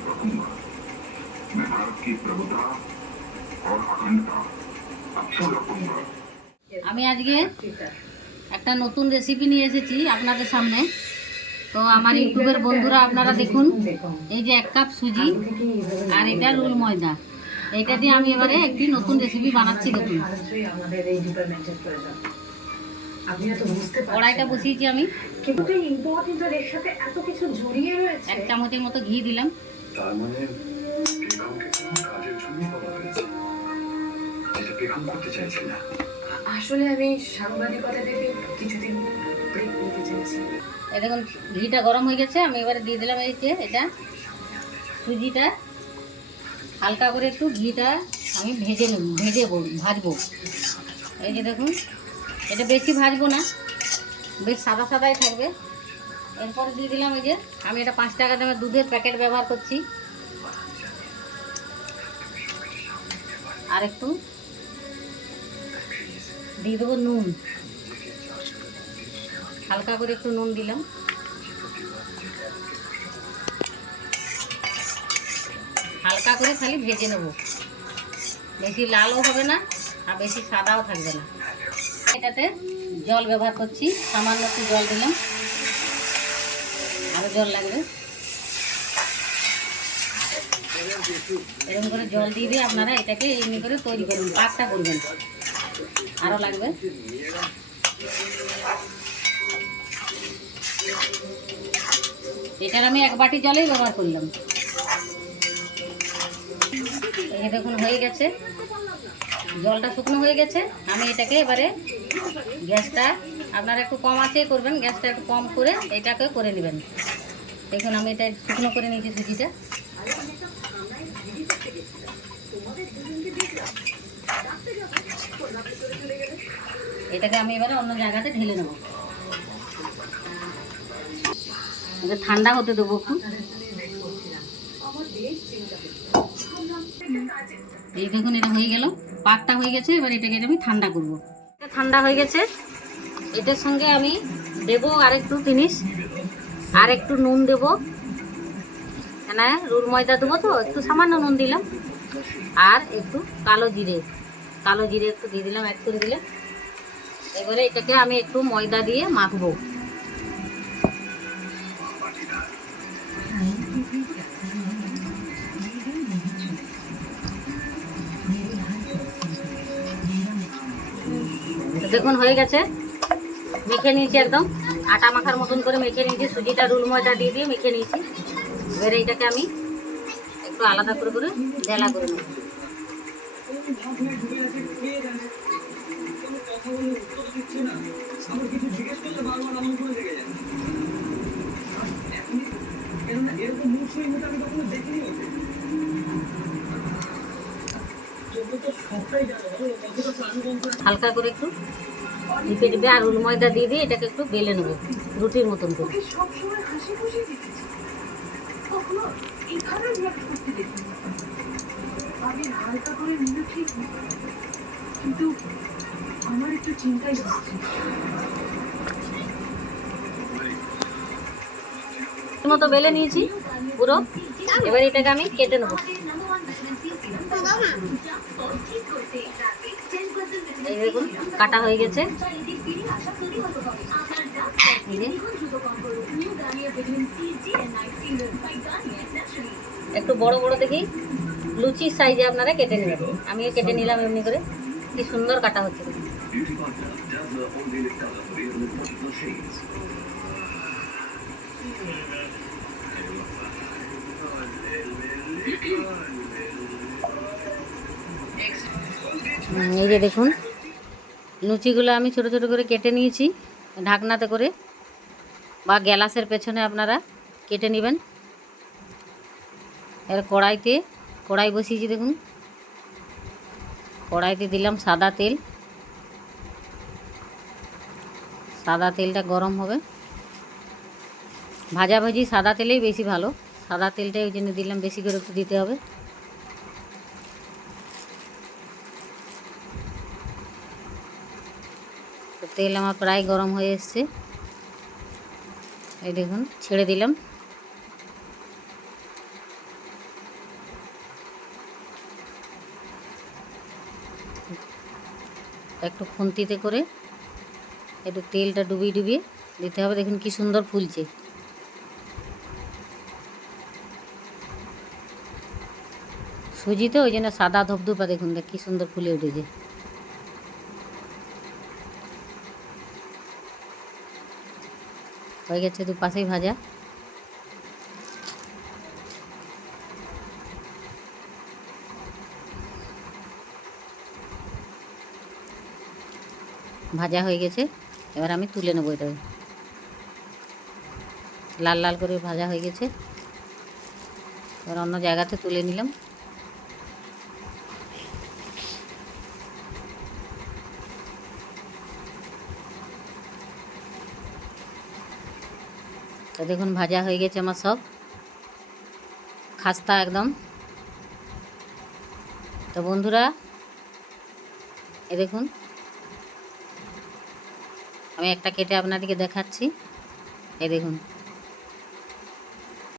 रखूंगा मैं भारत की प्रभुता और अखंडता अक्षुण रखूंगा আমি আজকে একটা নতুন রেসিপি নিয়ে এসেছি আপনাদের সামনে তো আমার ইউটিউবের বন্ধুরা আপনারা দেখুন এই যে এক কাপ সুজি আর এটা রুল ময়দা এটা দিয়ে আমি এবারে একটি নতুন রেসিপি বানাচ্ছি দেখুন মানুষই আমাদের এই ডিপার্টমেন্টের প্রয়োজন আপনিও তো বুঝতে কড়াইটা পারছেন বসিয়েছি আমি কিন্তু ইম্পর্টেন্ট আর এর সাথে এত কিছু জড়িয়ে রয়েছে এক চামচের মতো ঘি দিলাম তার মানে পেগামকে কোনো কাজের জন্যই বলা হয়েছে। যেটা পেগাম করতে চাইছি না। আসলে আমি সাংবাদিকতা থেকে কিছুদিন ব্রেক নিতে চাইছি। দেখুন ঘিটা গরম হয়ে গেছে আমি এবারে দিয়ে দিলাম এই যে এটা সুজিটা। হালকা করে একটু ঘিটা আমি ভেজে নেব ভেজে ভাজবো। এই যে দেখুন এটা বেশি ভাজবো না বেশ সাদা সাদাই থাকবে। এরপরে দিয়ে দিলাম ওই যে, আমি এটা পাঁচ টাকা দামের দুধের প্যাকেট ব্যবহার করছি। আর একটু দিয়ে দেবো নুন। হালকা করে একটু নুন দিলাম। হালকা করে খালি ভেজে নেব। বেশি লালও হবে না, আর বেশি সাদাও থাকবে না। এটাতে জল ব্যবহার করছি, সামান্য একটু জল দিলাম। জল লাগবে। এরকম করে জল দিয়ে দিয়ে আপনারা এটাকে এমনি করে তৈরি করুন পাকটা করবেন। আরও লাগবে। এটার আমি এক বাটি জলেই ব্যবহার করলাম। দেখুন, হয়ে গেছে। জলটা শুকনো হয়ে গেছে। আমি এটাকে এবারে গ্যাসটা আপনারা একটু কম আঁচেই করবেন, গ্যাসটা একটু কম করে এটাকে করে নেবেন। দেখুন, আমি এটা শুকনো করে নিয়েছি সুজিটা এটাকে আমি এবারে অন্য জায়গাতে ঢেলে নেব। ঠান্ডা হতে দেবো এই দেখুন, এটা হয়ে গেল। পাকটা হয়ে গেছে, এবার এটাকে আমি ঠান্ডা করব। ঠান্ডা হয়ে গেছে। এটার সঙ্গে আমি দেবো আরেকটু জিনিস, আর একটু নুন দেবো। এখানে রুল ময়দা দেবো তো, একটু সামান্য নুন দিলাম। আর একটু কালো জিরে কালো জিরে একটু দিয়ে দিলাম, এক করে দিলে। এবারে এটাকে আমি একটু ময়দা দিয়ে মাখবো। দেখুন, হয়ে গেছে? মেখে নিয়েছি একদম। আটা মাখার মতন করে মেখে নিয়েছি, সুজিটা, রুল ময়দা দিয়ে দিয়ে মেখে নিয়েছি। এবারে এইটাকে আমি একটু আলাদা করে করে ঢেলা করে হালকা করে একটু ডিপে ডিপে আর রুল ময়দা দিয়ে দিয়ে এটাকে একটু বেলে নেব রুটির মতন করে সবসময় হাসি খুশি দেখেছি কখনো এখানে রিয়াক্ট করতে দেখিনি আমি হালকা করে নিলে ঠিক কিন্তু আমার একটু চিন্তাই হচ্ছে মতো বেলে নিয়েছি পুরো এবার এটাকে আমি কেটে নেব দেখুন, কাটা হয়ে গেছে। একটু বড় বড় দেখি। লুচির সাইজে আপনারা কেটে নেবেন। আমিও কেটে নিলাম এমনি করে। কি সুন্দর কাটা হচ্ছে। এই যে দেখুন। লুচিগুলো আমি ছোট ছোট করে কেটে নিয়েছি, ঢাকনাতে করে, বা গ্যালাসের পেছনে আপনারা কেটে নেবেন। এর কড়াইতে, কড়াই বসিয়েছি দেখুন। কড়াইতে দিলাম সাদা তেল। সাদা তেলটা গরম হবে। ভাজাভাজি সাদা তেলেই বেশি ভালো। সাদা তেলটাই ওই জন্য দিলাম, বেশি করে একটু দিতে হবে। তেল আমার প্রায় গরম হয়ে এসছে। এই দেখুন, ছেড়ে দিলাম। একটু খুন্তিতে করে একটু তেলটা ডুবিয়ে ডুবিয়ে দিতে হবে। দেখুন কি সুন্দর ফুলছে। সুজিতে ওই জন্য সাদা ধপধপা দেখুন, দেখ কি সুন্দর ফুলে উঠেছে। হয়ে গেছে দু পাশেই ভাজা। ভাজা হয়ে গেছে। এবার আমি তুলে নেব এটা লাল লাল করে ভাজা হয়ে গেছে। এবার অন্য জায়গাতে তুলে নিলাম। তো দেখুন, ভাজা হয়ে গেছে আমার সব। খাস্তা একদম। তো বন্ধুরা, এ দেখুন, আমি একটা কেটে আপনাদেরকে দেখাচ্ছি। এ দেখুন।